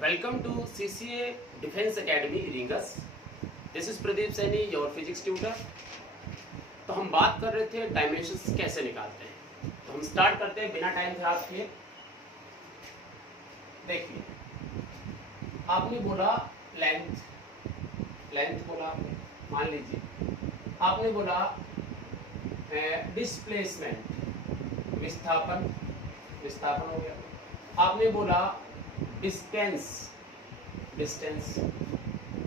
Welcome to CCA Defense Academy Ringas. This is Pradeep Saini, your physics tutor. तो हम बात कर रहे थे डायमेंशंस कैसे निकालते हैं। तो हम स्टार्ट करते हैं बिना टाइम खराब किए। देखिए, आपने बोला लेंथ बोला, मान लीजिए आपने बोला डिस्प्लेसमेंट, विस्थापन हो गया। आपने बोला डिस्टेंस,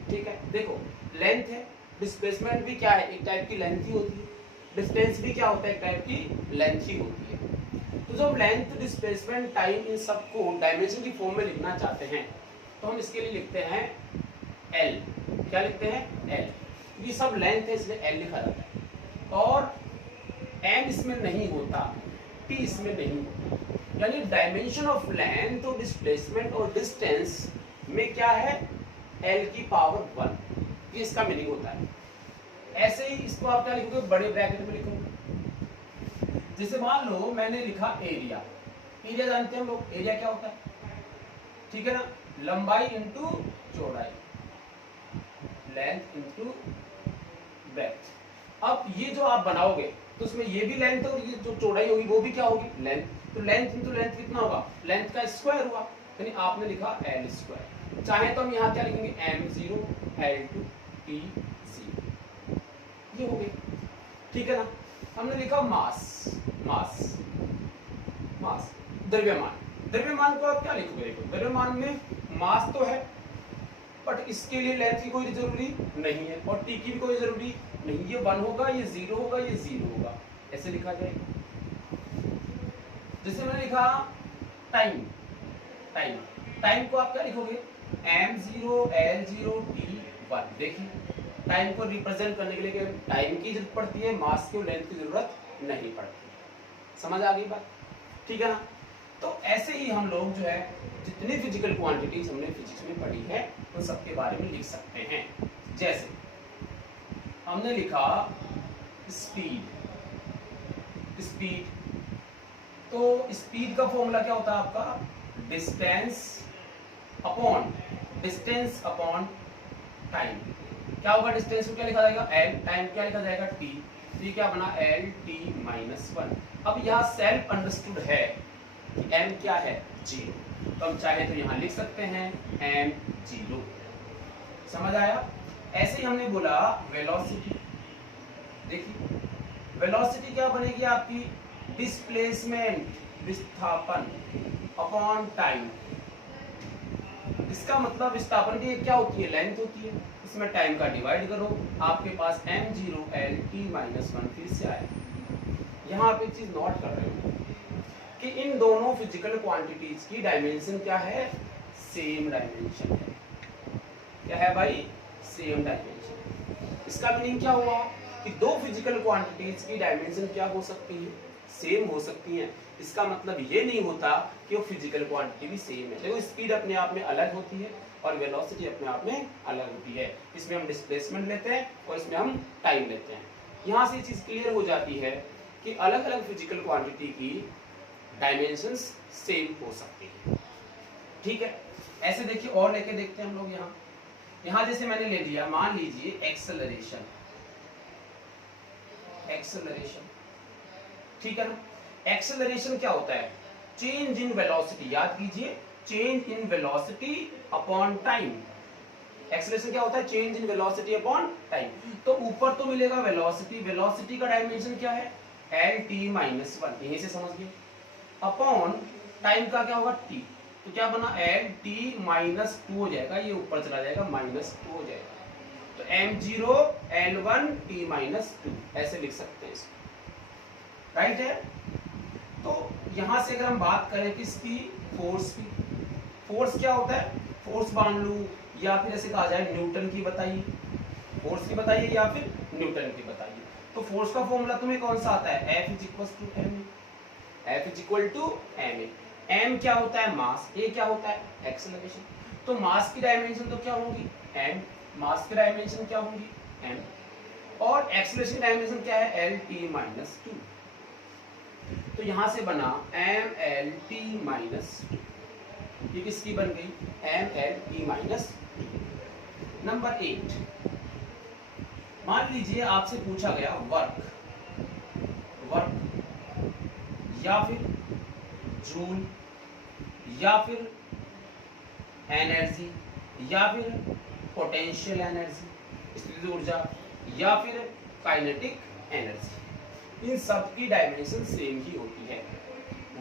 ठीक है। देखो, लेंथ है, डिस्प्लेसमेंट भी क्या है, एक टाइप की लेंथ ही होती है, डिस्टेंस भी क्या होता है, एक टाइप की लेंथ ही होती है। तो जब लेंथ, डिस्प्लेसमेंट, टाइम इन सबको डायमेंशन की फॉर्म में लिखना चाहते हैं तो हम इसके लिए लिखते हैं एल। क्या लिखते हैं? एल। ये सब लेंथ है इसलिए एल लिखा जाता है। और एम इसमें नहीं होता, टी इसमें नहीं होता, यानी डायमेंशन ऑफ लेंथ और डिस्प्लेसमेंट और डिस्टेंस में क्या है, एल की पावर 1। ये इसका मीनिंग होता है। ऐसे ही इसको आप क्या लिखोगे, बड़े ब्रैकेट में लिखोगे। जैसे मान लो मैंने लिखा एरिया। एरिया जानते हैं हम लोग, एरिया क्या होता है, ठीक है ना, लंबाई इंटू चौड़ाई, लेंथ इंटू ब्रेड्थ। अब ये जो आप बनाओगे तो उसमें ये भी लेंथ और ये जो चौड़ाई होगी वो भी क्या होगी, लेंथ। तो लेंथ इंटू लेंथ कितना होगा, लेंथ का स्क्वायर हुआ, यानी आपने लिखा एल स्क्वायर। चाहे तो हम यहाँ क्या लिखेंगे, m0 l2 t0, ये हो गई, ठीक है ना। हमने लिखा मास, द्रव्यमान को आप क्या लिखोगे, देखो द्रव्यमान में मास तो है बट इसके लिए लेंथ की कोई जरूरी नहीं है और टी की भी कोई जरूरी नहीं। ये 1 होगा, ये 0 होगा, ये 0 होगा, ऐसे लिखा जाएगा। जैसे मैंने लिखा टाइम को आप क्या लिखोगे, m0 l0 t1। देखिए, टाइम को रिप्रेजेंट करने के लिए टाइम की जरूरत पड़ती है, मास की और लेंथ की जरूरत नहीं पड़ती। समझ आ गई बात, ठीक है ना। तो ऐसे ही हम लोग जो है जितनी फिजिकल क्वांटिटीज हमने फिजिक्स में पढ़ी है उन सबके बारे में लिख सकते हैं। जैसे हमने लिखा स्पीड, तो स्पीड का फॉर्मूला क्या होता है आपका, डिस्टेंस अपॉन टाइम। क्या होगा, डिस्टेंस को क्या लिखा जाएगा, एल, टाइम क्या लिखा जाएगा, टी। तो ये क्या बना, एल टी माइनस 1। अब यहाँ सेल्फ अंडरस्टूड है कि m क्या है, 0, तो हम चाहे तो यहाँ लिख सकते हैं m0। समझ आया। ऐसे ही हमने बोला वेलोसिटी। देखिए, वेलोसिटी क्या बनेगी आपकी, डिस्प्लेसमेंट, विस्थापन अपॉन टाइम। इसका मतलब विस्थापन की क्या होती है, लेंथ होती है, इसमें टाइम का डिवाइड करो, आपके पास m0 l t माइनस 1 फिर से आए। यहाँ आप एक चीज नोट कर रहे हो कि इन दोनों फिजिकल क्वांटिटीज की डायमेंशन क्या है, सेम डायमेंशन है। क्या है भाई, सेम डायमेंशन। इसका मीनिंग क्या हुआ कि दो फिजिकल क्वांटिटीज की डायमेंशन क्या हो सकती है, सेम हो सकती हैं। इसका मतलब ये नहीं होता कि वो फिजिकल क्वांटिटी भी सेम है। देखो, स्पीड अपने आप में अलग होती है और वेलोसिटी अपने आप में अलग होती है। इसमें हम डिस्प्लेसमेंट लेते हैं और इसमें हम टाइम लेते हैं। यहाँ से ये चीज क्लियर हो जाती है कि अलग अलग फिजिकल क्वांटिटी की डायमेंशंस सेम हो सकती है, ठीक है। ऐसे देखिए और लेके देखते हैं हम लोग। यहाँ जैसे मैंने ले लिया, मान लीजिए एक्सेलरेशन, ठीक है ना। एक्सेलरेशन क्या होता है, चेंज इन वेलोसिटी। याद कीजिए, change in velocity upon time. Acceleration क्या होता है, change in velocity upon time. तो ऊपर तो मिलेगा वेलोसिटी का डायमेंशन क्या है, एल टी माइनस 1, यहीं से समझ गए। अपॉन टाइम का क्या होगा, टी। तो क्या बना, एल टी माइनस 2 हो जाएगा, ये ऊपर चला जाएगा, माइनस 2 हो जाएगा। तो m0 l1 t माइनस 2, ऐसे लिख सकते हैं इसको, राइट है। तो यहां से अगर हम बात करें किसकी, फोर्स की। फोर्स क्या होता है, फोर्स मान लू या फिर ऐसे कहा जाए न्यूटन की बताइए, फोर्स की बताइए या फिर न्यूटन की बताइए। तो फोर्स का फॉर्मूला तुम्हें कौन सा आता है, F is equal to ma। m क्या होता है, मास, a क्या होता है, एक्सेलरेशन। तो मास की डायमेंशन तो क्या होगी, m, मास की डायमेंशन क्या होगी, m, और एक्सेलरेशन डायमेंशन क्या है, l t माइनस 2। तो यहां से बना m l t माइनस 2। ये किसकी बन गई, ml माइनस। नंबर 8, मान लीजिए आपसे पूछा गया वर्क या फिर जूल या फिर एनर्जी या फिर पोटेंशियल एनर्जी, स्थितिज ऊर्जा, या फिर काइनेटिक एनर्जी। इन सब की डायमेंशन सेम ही होती है।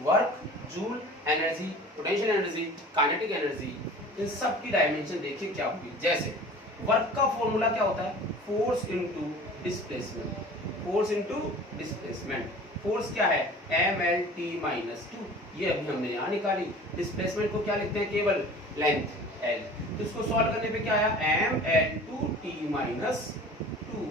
Work, joule, energy, potential energy, kinetic energy, इन सब की डायमेंशन देखिए क्या होगी। जैसे वर्क का फॉर्मूला क्या होता है, force into displacement. Force into displacement, force क्या है, mlt माइनस 2, ये अभी हमने यहाँ निकाली। डिस्प्लेसमेंट को क्या लिखते हैं, केवल लेंथ l, तो इसको सॉल्व करने पे क्या आया, ml2t माइनस 2।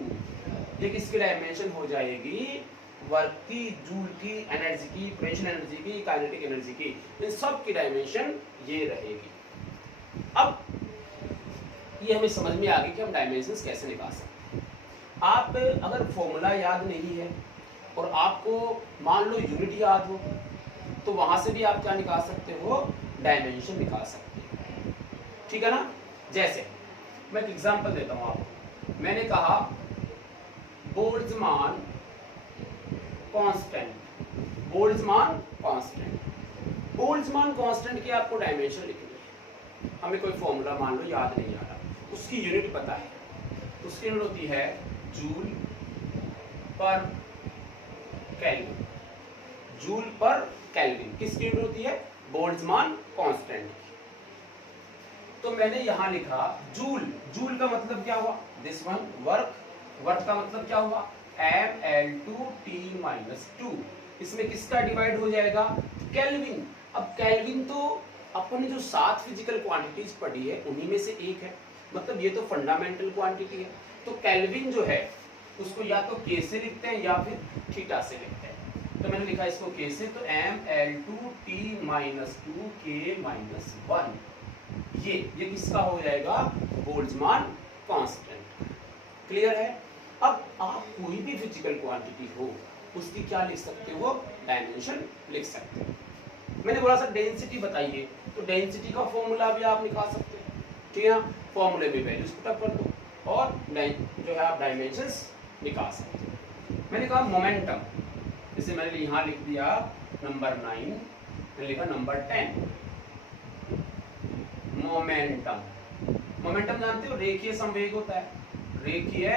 ये किसकी डायमेंशन हो जाएगी, वर्क की, जूल की, एनर्जी की, पोटेंशियल एनर्जी की, काइनेटिक एनर्जी की, इन सब की डायमेंशन ये रहेगी। अब ये हमें समझ में आ गई कि हम डायमेंशंस कैसे निकाल सकते हैं। आप अगर फॉर्मूला याद नहीं है और आपको मान लो यूनिट याद हो, तो वहां से भी आप क्या निकाल सकते हो, डायमेंशन निकाल सकते हो, ठीक है ना। जैसे मैं एक एग्जांपल देता हूं आपको। मैंने कहा Boltzmann constant, Boltzmann constant. Boltzmann constant की आपको डायमेंशन लिखनी है। हमें कोई फॉर्मूला मान लो याद नहीं आ रहा, उसकी यूनिट पता है, उसकी यूनिट होती है जूल पर केल्विन। जूल पर केल्विन किसकी यूनिट होती है, बोल्ट्जमान कांस्टेंट की। तो मैंने यहां लिखा जूल, जूल का मतलब क्या हुआ, दिस वन। वर्क, वर्क का मतलब क्या हुआ, ml2t माइनस 2। इसमें किसका डिवाइड हो जाएगा, केल्विन। अब केल्विन तो अपन ने जो 7 फिजिकल क्वांटिटीज पढ़ी है उन्हीं में से एक है, मतलब ये तो फंडामेंटल क्वांटिटी है। तो केल्विन जो है उसको या तो k से लिखते हैं या फिर थीटा से लिखते हैं। तो मैंने लिखा इसको k से, तो ml2t माइनस 2k माइनस 1, ये किसका हो जाएगा, बोल्ट्जमान कांस्टेंट। क्लियर है। अब आप कोई भी फिजिकल क्वांटिटी हो उसकी क्या लिख सकते हो, डायमेंशन लिख सकते हो। मैंने बोला सर डेंसिटी बताइए, तो डेंसिटी का फॉर्मूला भी आप निकाल सकते हैं, ठीक है। फॉर्मूले में वैल्यूज पुट अप कर दो और जो है आप डायमेंशंस निकाल सकते हैं। मैंने कहा मोमेंटम, जैसे मैंने यहाँ लिख दिया नंबर 9, मैंने लिखा नंबर 10। मोमेंटम, मोमेंटम जानते हो रेखीय संवेग होता है, रेखीय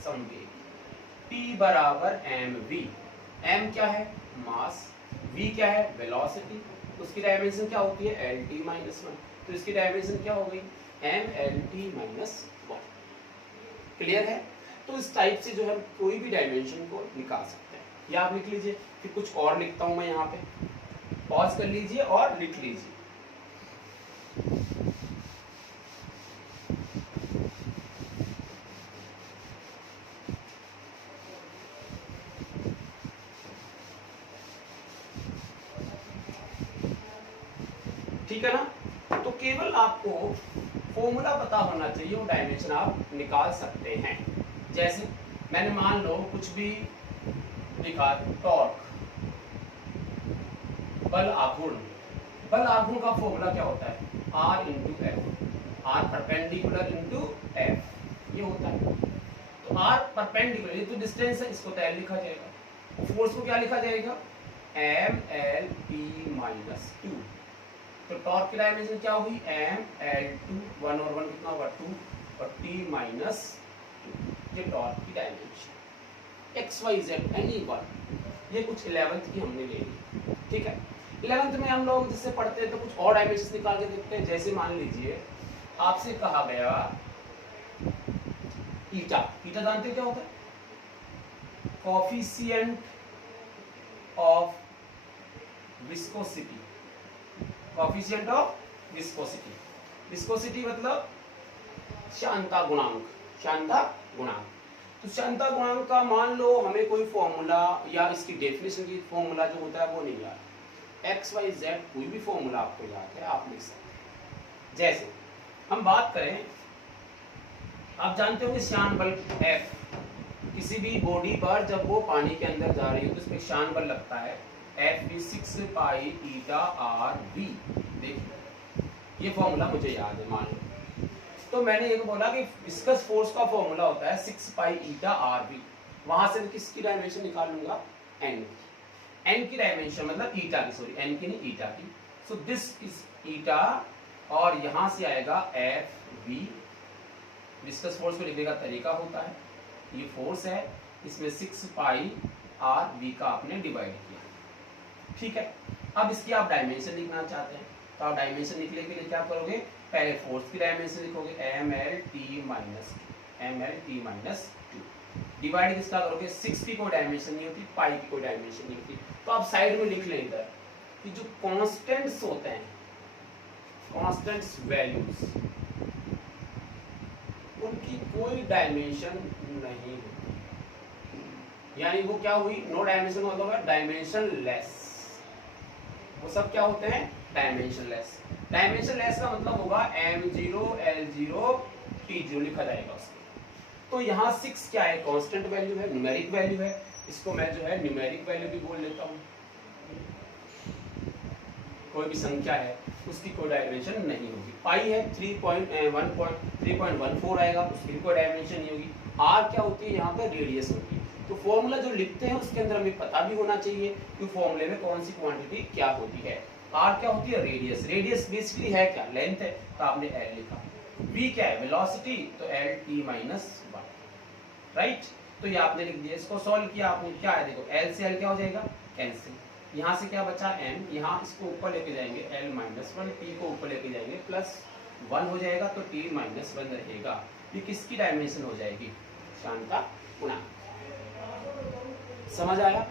संवेग। T बराबर mv, m क्या है, मास, v क्या है, वेलोसिटी, उसकी डायमेंशन क्या होती है, lt माइनस 1। तो इसकी डायमेंशन क्या हो गई, mlt माइनस 1। क्लियर है। तो इस टाइप से जो है कोई भी डायमेंशन को निकाल सकते हैं। या आप लिख लीजिए, फिर कुछ और लिखता हूं मैं यहाँ पे, पॉज कर लीजिए और लिख लीजिए। ठीक है ना। तो केवल आपको फॉर्मूला पता होना चाहिए, वो डायमेंशन आप निकाल सकते हैं। जैसे मैंने मान लो कुछ भी लिखा, टॉर्क, बल आघूर्ण। बल आघूर्ण का फॉर्मूला क्या होता है, R into F, R perpendicular into F, ये होता है। तो R परपेंडिकुलर, ये तो डिस्टेंस है, इसको तो L लिखा जाएगा। फोर्स को क्या लिखा जाएगा, mLp माइनस 2। तो टॉर्क की डायमेंशन क्या होगी, mL2, 1 और 1 कितना होगा 2, और t माइनस 2, ये टॉर्क की डायमेंशन। XYZ एनी वन, ये कुछ 11th की हमने ले ली, ठीक है। 11th में हम लोग जिससे पढ़ते हैं तो कुछ और डायमेंशन निकाल के देखते हैं। जैसे मान लीजिए आपसे कहा गया ईटा, ईटा जानते क्या होता है, coefficient of viscosity, coefficient of viscosity. Viscosity मतलब श्यानता गुणांक, श्यानता गुणांक। तो श्यानता गुणांक का मान लो हमें कोई फॉर्मूला या इसकी डेफिनेशन की फॉर्मूला जो होता है वो नहीं याद, XYZ कोई भी फॉर्मूला आपको याद है आप लिख सकते हैं। जैसे हम बात करें, आप जानते होंगे श्यान बल F, किसी भी बॉडी पर जब वो पानी के अंदर जा रही है तो इसमें श्यान बल लगता है F 6 पाई ईटा R V। देखिए ये फॉर्मूला मुझे याद है मान लो। तो मैंने ये बोला कि विस्कस फोर्स का फॉर्मूला होता है 6 पाई ईटा आर बी। वहां से मैं किसकी डायमेंशन निकाल लूंगा, एन की। एन की डायमेंशन मतलब ईटा की, सॉरी एन की नहीं ईटा की। सो दिस इज ईटा और यहां से आएगा एफ बी। विस्कस फोर्स को लिखने का तरीका होता है, ये फोर्स है, इसमें 6 पाई आर बी का आपने डिवाइड किया, ठीक है। अब इसकी आप डायमेंशन लिखना चाहते हैं तो आप डायमेंशन लिखने के लिए क्या करोगे, पहले फोर्स की डायमेंशन लिखोगे M L T minus two, divide किसका करोगे, 6 की कोई डायमेंशन नहीं होती, पाई की कोई डायमेंशन नहीं होती। तो आप साइड में लिख लें इधर कि जो कांस्टेंट्स होते हैं, कांस्टेंट्स वैल्यूज, उनकी कोई डायमेंशन नहीं होती, यानी वो क्या हुई, नो डायमेंशन मतलब डायमेंशन लेस। वो सब क्या होते हैं, डायमेंशन लेस। डायमेंशन लेस का मतलब होगा m0 l0 t0 लिखा जाएगा उसको। तो यहाँ 6 क्या है, कांस्टेंट वैल्यू है, न्यूमेरिक वैल्यू है, इसको मैं जो है न्यूमेरिक वैल्यू भी बोल लेता हूँ। कोई भी संख्या है उसकी कोई डायमेंशन नहीं होगी। पाई है 3.14 आएगा, उसकी भी कोई डायमेंशन नहीं होगी। आर क्या होती है, यहाँ पे रेडियस होती है। तो फॉर्मूला जो लिखते हैं उसके अंदर हमें पता भी होना चाहिए कि फॉर्मूले में कौन सी क्वांटिटी क्या होती है। आर क्या होती है, रेडियस। रेडियस बेसिकली है क्या, लेंथ है, तो आपने एल लिखा। वी क्या है, वेलोसिटी, तो एल टी माइनस 1, राइट। तो ये आपने लिख दिया। इसको सॉल्व किया आपने, क्या है देखो, एल से एल क्या हो जाएगा, कैंसिल। यहाँ से क्या बचा, m, यहाँ इसको ऊपर लेके जाएंगे l माइनस 1, t को ऊपर लेके जाएंगे प्लस 1 हो जाएगा, तो t माइनस 1 रहेगा। ये किसकी डायमेंशन हो जाएगी, शांता गुणांक। समझ आया,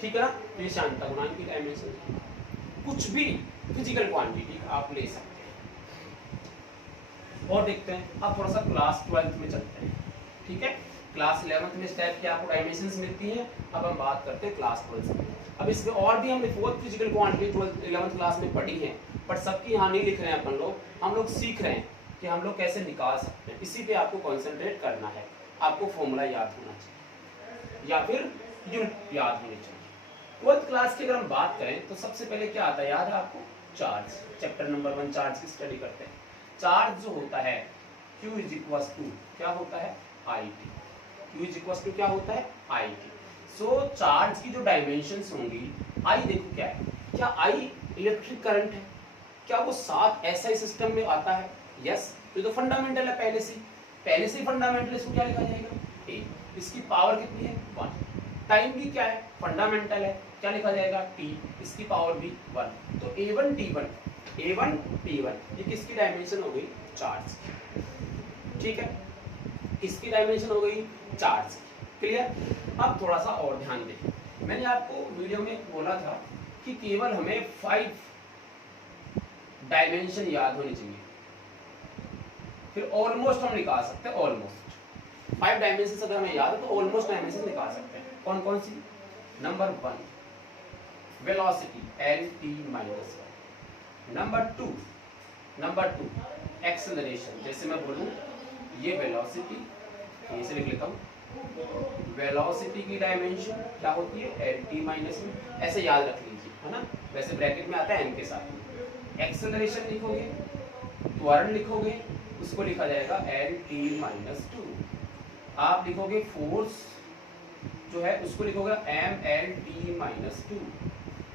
ठीक है ना। तो ये शांता गुणांक की डायमेंशन। कुछ भी फिजिकल क्वांटिटी आप ले सकते हैं। और देखते हैं अब थोड़ा सा क्लास 12th में चलते हैं, ठीक है। क्लास 11th में इस टाइप की आपको डायमेंशंस मिलती हैं। अब हम बात करते हैं क्लास 12th में। अब इसमें और भी हमने 4th physical quantity 11th class में पढ़ी है, बट सबकी यहाँ नहीं लिख रहे हैं अपन लोग। हम लोग सीख रहे हैं कि हम लोग कैसे निकाल सकते हैं। इसी पे आपको कॉन्सेंट्रेट करना है। आपको फॉर्मूला याद होना चाहिए या फिर यूनिट याद होनी चाहिए। 12th क्लास की अगर हम बात करें तो सबसे पहले क्या आता है, याद है आपको, चार्ज। चैप्टर नंबर 1 चार्ज की स्टडी करते हैं। चार्ज जो होता है Q इज इक्वल टू क्या होता है, IT। Q is equal to क्या होता है, IT। सो चार्ज की जो डायमेंशंस होंगी, I देखो क्या है, क्या I इलेक्ट्रिक करंट है, क्या वो साथ SI सिस्टम में आता है, यस। तो फंडामेंटल है पहले से फंडामेंटल, इसको क्या लिखा जाएगा, A। इसकी पावर कितनी है, 1। टाइम भी क्या है, फंडामेंटल है, क्या लिखा जाएगा, T। इसकी पावर भी 1। तो A1 T1 ये किसकी डायमेंशन हो गई, चार्ज, ठीक है। किसकी डायमेंशन हो गई, चार्ज। क्लियर। अब थोड़ा सा और ध्यान दें। मैंने आपको वीडियो में बोला था कि केवल हमें 5 डायमेंशन याद होनी चाहिए, फिर ऑलमोस्ट हम निकाल सकते हैं। ऑलमोस्ट 5 डायमेंशन अगर हमें याद है तो ऑलमोस्ट डायमेंशन निकाल सकते हैं। कौन कौन सी, number 1 velocity lt minus 1। Number 2 acceleration. जैसे मैं बोलूं ये वेलोसिटी, इसे लिख लेता हूं, वेलोसिटी की डायमेंशन क्या होती है, lt माइनस में, ऐसे याद रख लीजिए, है ना। वैसे ब्रैकेट में आता है m के साथ। एक्सेलरेशन लिखोगे, त्वरण लिखोगे, उसको लिखा जाएगा lt माइनस 2। आप लिखोगे फोर्स जो है उसको लिखोगे mlt माइनस 2।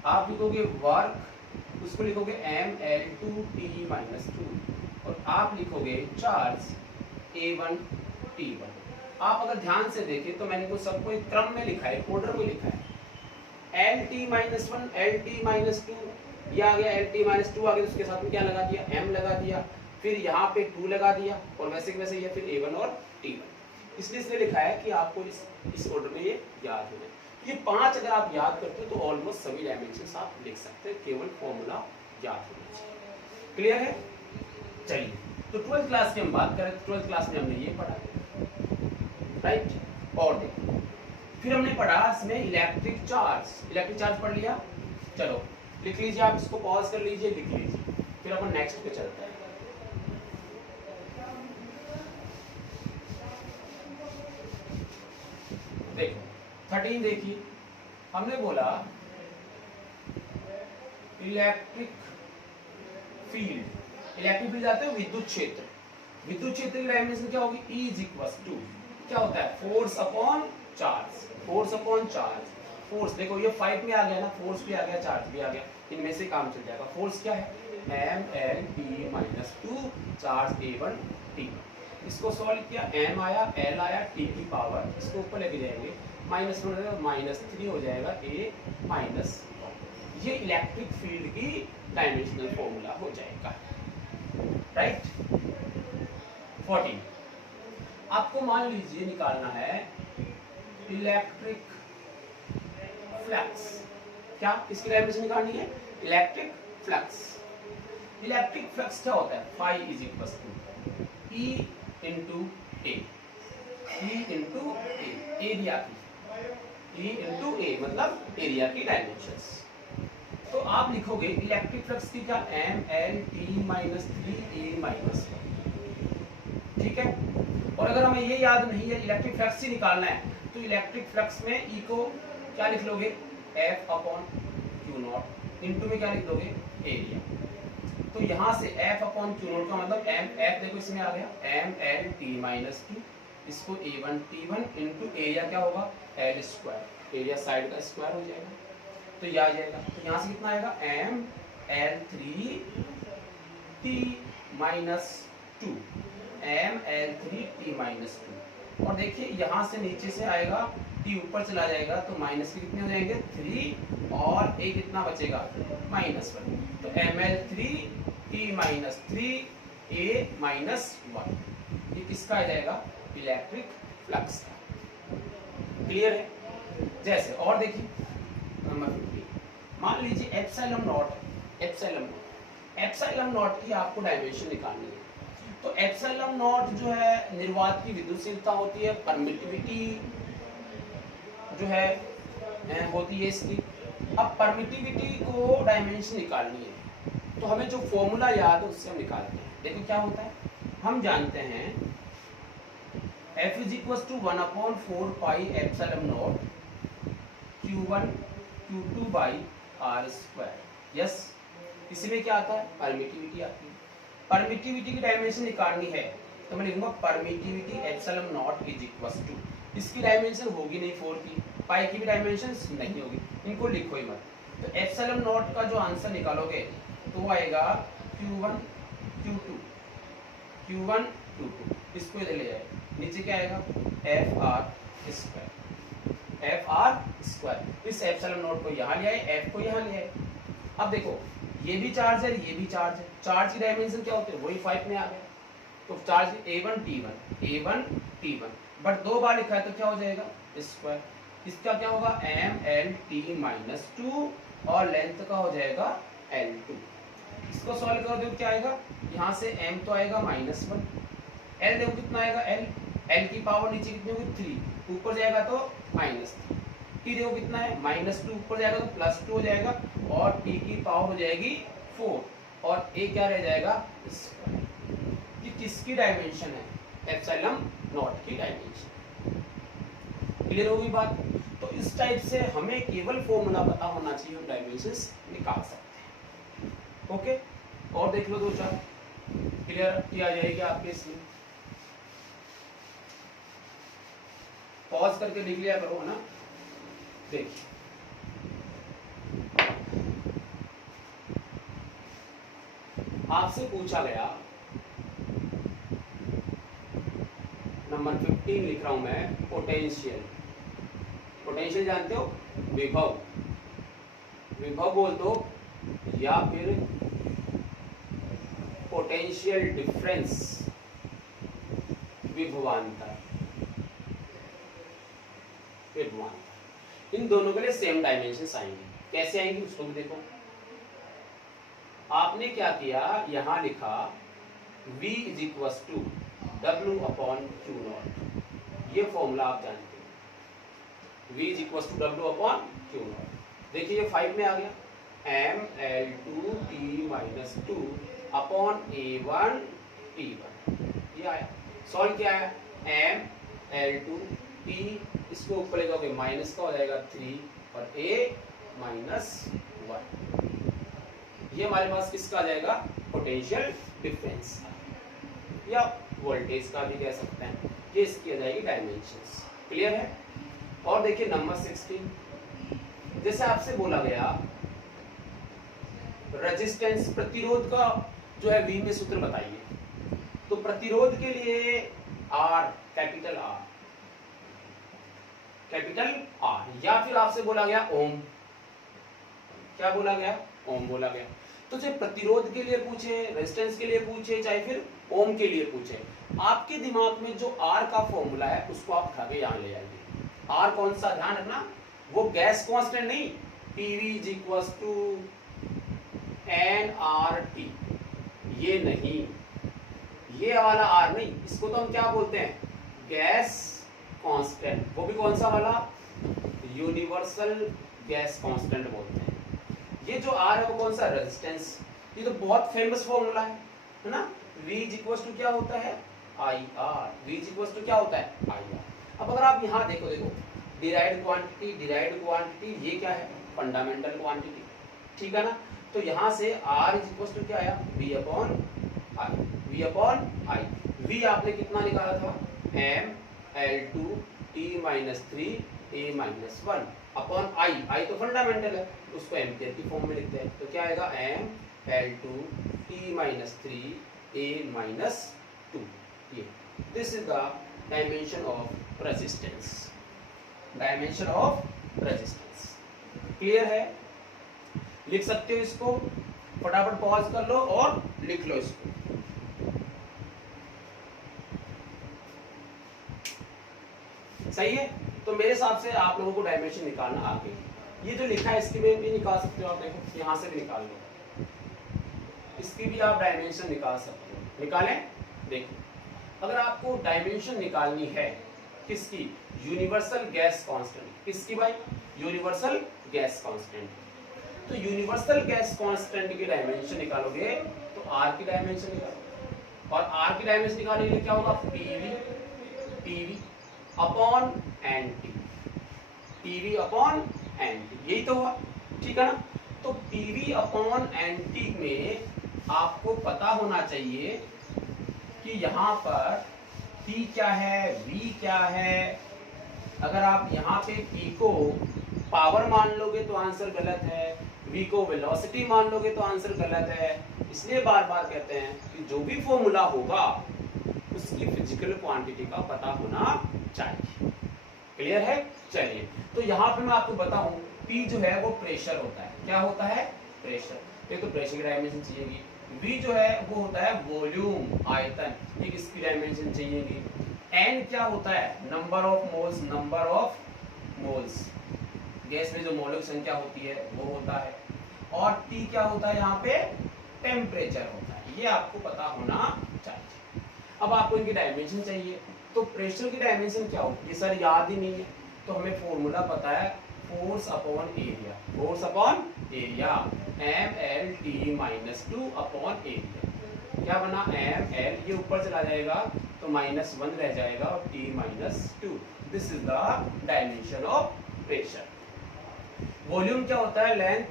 आप लिखोगे वर्क, उसको लिखोगे ml2t माइनस 2। और आप लिखोगे चार्ज a1 t1। आप अगर ध्यान से देखें तो मैंने तो सबको एक क्रम में लिखा है, ऑर्डर में लिखा है। lt माइनस 1 lt माइनस 2, ये आ गया, lt माइनस 2 आ गया, उसके साथ में क्या लगा दिया, m लगा दिया, फिर यहाँ पे 2 लगा दिया, और वैसे के वैसे ये फिर a1 और t1। इसलिए इसने लिखा है कि आपको इस ऑर्डर में ये याद हो जाए। ये 5 अगर आप याद करते हो तो ऑलमोस्ट सभी डायमेंशंस आप लिख सकते हैं, केवल फॉर्मूला याद होना चाहिए। क्लियर है। चलिए, तो 12th क्लास की हम बात करें तो 12th क्लास में हमने ये पढ़ा, राइट। और देखो फिर हमने पढ़ा इसमें इलेक्ट्रिक चार्ज पढ़ लिया। चलो लिख लीजिए, आप इसको पॉज कर लीजिए, लिख लीजिए, फिर अपन नेक्स्ट पे चलते हैं। देखो 13 देखिए, हमने बोला इलेक्ट्रिक फील्ड इलेक्ट्रिक फील्ड जाते हैं विद्युत क्षेत्र। विद्युत क्षेत्र की डायमेंशन क्या होगी? E इज इक्वल टू क्या होता है? Force upon charge. Force upon charge. Force देखो ये 5 में आ गया ना, फोर्स भी आ गया, चार्ज भी आ गया, इनमें से काम चल जाएगा। फोर्स क्या है? mL t - 2 charge A1 t। इसको सॉल्व किया, m आया, l आया, t की पावर इसको ऊपर लेके जाएंगे, -1 -3 हो जाएगा A -1। ये इलेक्ट्रिक फील्ड की डायमेंशनल फॉर्मूला हो जाएगा, राइट। 14 आपको मान लीजिए निकालना है इलेक्ट्रिक फ्लक्स। क्या इसकी डायमेंशन निकालनी है? Electric flux. इलेक्ट्रिक फ्लक्स क्या होता है? Phi is equal to E into A. E into A, area की, E इंटू ए मतलब एरिया की डायमेंशंस। तो आप लिखोगे इलेक्ट्रिक फ्लक्स की क्या? mL t - 3 A - 1। ठीक है। और अगर हमें ये याद नहीं है इलेक्ट्रिक फ्लक्स ही निकालना है, तो इलेक्ट्रिक फ्लक्स में E को क्या लिख लोगे? F upon Q not, into में क्या लिख दोगे? एरिया। तो यहाँ से F अपॉन क्यू नॉट का मतलब F देखो इसमें आ गया mL t - 2, इसको A1 T1 इंटू एरिया क्या होगा? L स्क्वायर, एरिया साइड का स्क्वायर हो जाएगा, तो ये आ जाएगा। तो यहाँ से कितना आएगा? mL3 t - 2, mL3 t - 2। और देखिए यहाँ से नीचे से आएगा, t ऊपर चला जाएगा तो माइनस के कितने हो जाएंगे? 3, और a कितना बचेगा? -1। तो mL3 t - 3 a -1, ये किसका आ जाएगा? इलेक्ट्रिक फ्लक्स का। क्लियर है? जैसे और देखिए नंबर 15, मान लीजिए एप्सिलॉन नॉट की आपको डायमेंशन निकालनी है। तो एप्सिलॉन नॉट जो है निर्वात की विद्युतशीलता होती है, परमिटिविटी जो है होती है इसकी। अब परमिटिविटी को डायमेंशन निकालनी है, तो हमें जो फॉर्मूला याद है उससे हम निकालते हैं। देखो क्या होता है, हम जानते हैं F is equal to 1/4 pi epsilon naught Q1 Q2 by R square. Yes, इसमें क्या आता है? परमिटिविटी आती है। परमिटिविटी की डायमेंशन निकालनी है तो मैं लिखूंगा permittivity epsilon naught is equal to, इसकी डायमेंशन होगी नहीं 4 की, पाई की भी डायमेंशन नहीं होगी, इनको लिखो ही मत। तो एप्सिलॉन नॉट का जो आंसर निकालोगे तो वो आएगा Q1 Q2 Q1 Q2, इसको इधर ले जाए, नीचे क्या आएगा? FR square. इस एप्सिलॉन नॉट को यहाँ ले आए, F को यहाँ ले आए। अब देखो ये भी चार्ज है, ये भी चार्ज है, चार्ज की डायमेंशन क्या होती है? वही 5 में आ गया। तो चार्ज A1 T1, बट 2 बार लिखा है तो क्या हो जाएगा? स्क्वायर। इसका क्या होगा? mL t - 2, और लेंथ का हो जाएगा L2। इसको सॉल्व कर दो, क्या आएगा? यहाँ से m तो आएगा -1, L देखो कितना आएगा? L की पावर नीचे कितनी होगी? 3, ऊपर जाएगा तो -3, t देखो कितना है? -2, ऊपर जाएगा तो +2 हो जाएगा, और t की पावर हो जाएगी 4, और a क्या रह जाएगा? स्क्वायर। कि किसकी डायमेंशन है? एप्सिलॉन नॉट की डायमेंशन। क्लियर होगी बात? तो इस टाइप से हमें केवल फॉर्मूला पता होना चाहिए, हम डायमेंशंस निकाल सकते हैं। ओके, और देख लो 2-4 क्लियर किया जाएगी आपके इसमें। पॉज करके लिख लिया करो ना। देखिए आपसे पूछा गया, नंबर 15 लिख रहा हूं मैं, पोटेंशियल। पोटेंशियल जानते हो? विभव, विभव बोल दो, या फिर पोटेंशियल डिफरेंस, विभवांतर। इन दोनों के लिए सेम डायमेंशंस आएंगे। कैसे आएंगे उसको भी देखो। आपने क्या किया, यहां लिखा V is equal to W upon Q naught. ये फॉर्मूला आप जानते हैं, V is equal to W upon Q naught. देखिए ये 5 में आ गया, mL2 t - 2 upon A1 T1, ये आया। सॉल्व क्या है? mL2 t, इसको ऊपर ले जाओगे माइनस का हो जाएगा 3, और A -1। ये हमारे पास किसका आ जाएगा? पोटेंशियल डिफरेंस या वोल्टेज का भी कह सकते हैं, ये इसकी आ जाएगी डायमेंशंस। क्लियर है? और देखिए नंबर 16, जैसे आपसे बोला गया रेजिस्टेंस प्रतिरोध का जो है V में सूत्र बताइए। तो प्रतिरोध के लिए R, कैपिटल R या फिर आपसे बोला गया ओम। क्या बोला गया? ओम बोला गया। तो चाहे प्रतिरोध के लिए पूछे, रेजिस्टेंस के लिए पूछे, चाहे फिर ओम के लिए पूछे, आपके दिमाग में जो R का फॉर्मूला है उसको आप उठा के यहाँ ले आइए। R कौन सा, ध्यान रखना, वो गैस कांस्टेंट नहीं, PV = nRT, ये नहीं, ये वाला R नहीं, इसको तो हम क्या बोलते हैं? Gas constant. वो भी कौन सा वाला? यूनिवर्सल गैस कांस्टेंट बोलते हैं। ये जो R है वो कौन सा? रेजिस्टेंस। ये तो बहुत फेमस फॉर्मूला है ना? V = क्या होता है? IR। V = क्या होता है? IR। अब अगर आप यहाँ देखो डिराइव्ड क्वांटिटी, ये क्या है? फंडामेंटल क्वांटिटी, ठीक है ना? तो यहाँ से R = क्या आया? V/I। V आपने कितना निकाला था? mL2T-3A-1 अपॉन I तो फंडामेंटल है, उसको एम्पियर की फॉर्म में लिखते हैं। तो क्या आएगा? mL2T-3A-2। ये this is the dimension of resistance. Dimension of resistance clear है? लिख सकते हो इसको, फटाफट पॉज कर लो और लिख लो इसको। सही है? तो मेरे हिसाब से आप लोगों को डायमेंशन निकालना आ गई। ये जो लिखा है इसकी भी निकाल सकते हो आप, देखो यहाँ से भी निकाल लो, इसकी भी आप डायमेंशन निकाल सकते हो। निकालें? देखो, अगर आपको डायमेंशन निकालनी है किसकी? Universal gas constant. किसकी भाई? Universal gas constant. तो यूनिवर्सल गैस कांस्टेंट की डायमेंशन निकालोगे तो R की डायमेंशन निकालो, और R की डायमेंशन निकालने के लिए क्या होगा? PV upon NT, PV upon NT, यही तो हुआ, ठीक है ना? तो PV अपॉन NT में आपको पता होना चाहिए कि यहाँ पर P क्या है, V क्या है। अगर आप यहाँ पे P को पावर मान लोगे तो आंसर गलत है, V को वेलोसिटी मान लोगे तो आंसर गलत है। इसलिए बार बार कहते हैं कि जो भी फॉर्मूला होगा उसकी फिजिकल क्वांटिटी का पता होना चाहिए। क्लियर है? चलिए, तो यहाँ पे मैं आपको बताऊं, P जो है वो प्रेशर होता है। क्या होता है? प्रेशर। एक तो प्रेशर की डायमेंशन चाहिएगी। V जो है वो होता है वॉल्यूम, आयतन, एक इसकी डायमेंशन चाहिएगी। N क्या होता है? नंबर ऑफ मोल्स, गैस में जो मोलों की संख्या होती है वो होता है। और T क्या होता है? यहाँ पे टेम्परेचर होता है। ये आपको पता होना चाहिए। अब आपको इनकी डायमेंशन चाहिए, तो प्रेशर की डायमेंशन क्या होती है? सर याद ही नहीं है, तो हमें फॉर्मूला पता है, force upon area. Force upon area, mL/T-2 upon area. क्या बना? mL, ये ऊपर चला जाएगा तो -1 रह जाएगा और T-2। This is the dimension of pressure. Volume क्या होता है? लेंथ,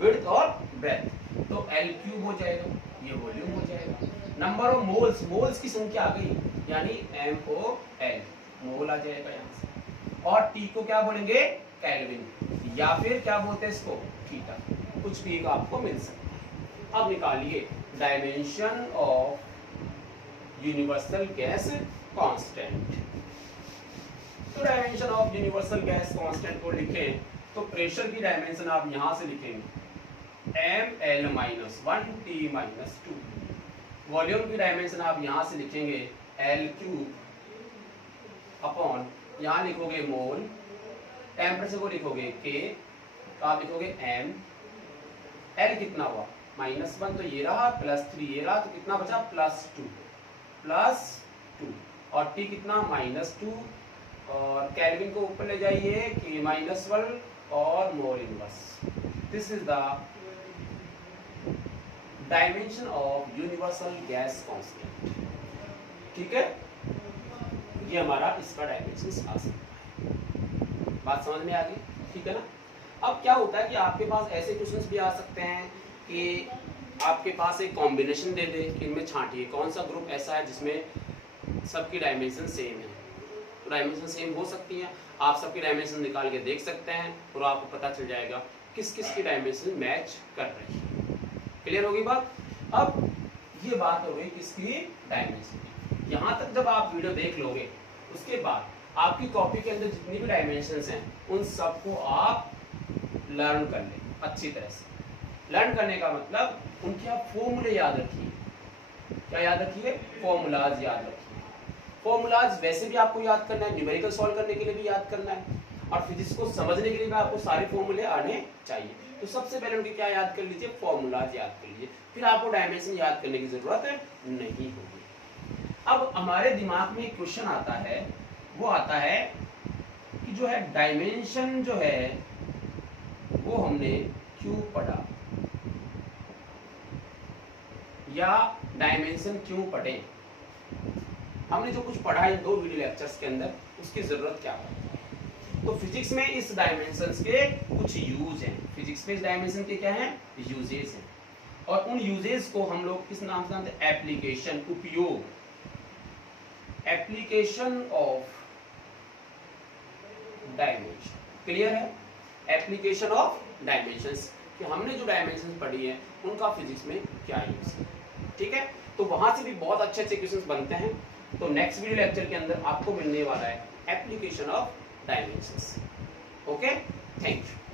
विड्थ और ब्रेथ। तो L³ हो जाएगा, ये वॉल्यूम हो जाएगा। नंबर ऑफ मोल्स, मोल्स की संख्या आ गई, यानी MOL, मोल आ जाएगा यहाँ से। और T को क्या बोलेंगे? केल्विन, या फिर क्या बोलते हैं इसको? थीटा, कुछ भी आपको मिल सकता है। अब निकालिए dimension of universal gas constant. तो dimension of universal gas constant को लिखें तो प्रेशर की डायमेंशन आप यहां से लिखेंगे mL-1T-2। वॉल्यूम की डायमेंशन आप यहां से लिखेंगे L³ अपॉन, यहां लिखोगे मोल, टेम्परेचर को लिखोगे K, तो आप लिखोगे M। L कितना हुआ? -1, तो ये रहा, +3 ये रहा, तो कितना बचा? +2 और T कितना? -2, और केल्विन को ऊपर ले जाइए, K-1 और mole inverse. This is the dimension of universal gas constant. ठीक है, ये हमारा इसका डायमेंशन आ सकता है। बात समझ में आ गई? ठीक है ना? अब क्या होता है कि आपके पास ऐसे क्वेश्चंस भी आ सकते हैं कि आपके पास एक कॉम्बिनेशन दे दे कि इनमें छांटिए कौन सा ग्रुप ऐसा है जिसमें सबकी डायमेंशन सेम है, तो डायमेंशन सेम हो सकती हैं, आप सबकी डायमेंशन निकाल के देख सकते हैं और आपको पता चल जाएगा किस किस की डायमेंशन मैच कर रही है। क्लियर होगी बात। अब ये बात हो गई किसकी डायमेंशन की। यहाँ तक जब आप वीडियो देख लोगे उसके बाद आपकी कॉपी के अंदर जितनी भी डायमेंशंस हैं उन सबको आप लर्न कर लें अच्छी तरह से। लर्न करने का मतलब उनके आप फॉर्मूले याद रखिए। क्या याद रखिए? फॉर्मूलाज याद रखिए। फॉर्मूलाज वैसे भी आपको याद करना है, न्यूमेरिकल सॉल्व करने के लिए भी याद करना है, और फिजिक्स को समझने के लिए भी आपको सारे फॉर्मूले आने चाहिए। तो सबसे पहले उनके क्या याद कर लीजिए? फॉर्मूलाज याद कर लीजिए, फिर आपको डायमेंशन याद करने की जरूरत नहीं होगी। अब हमारे दिमाग में एक क्वेश्चन आता है, वो आता है कि जो है डायमेंशन जो है वो हमने क्यों पढ़ा, या डायमेंशन क्यों पढ़े। हमने जो कुछ पढ़ा है 2 वीडियो लेक्चर्स के अंदर, उसकी जरूरत क्या है। तो फिजिक्स में इस डायमेंशंस के कुछ यूज हैं। फिजिक्स में इस डायमेंशन के क्या हैं? यूजेस हैं, और उन यूजेस को हम लोग किस नाम से जानते हैं? एप्लीकेशन, उपयोग, एप्लीकेशन ऑफ डायमेंशन। क्लियर है? एप्लीकेशन ऑफ डायमेंशंस, कि हमने जो डायमेंशंस पढ़ी है उनका फिजिक्स में क्या यूज है। ठीक है, तो वहां से भी बहुत अच्छे अच्छे क्वेश्चंस बनते हैं। तो नेक्स्ट वीडियो लेक्चर के अंदर आपको मिलने वाला है application of dimensions. Okay, thank you.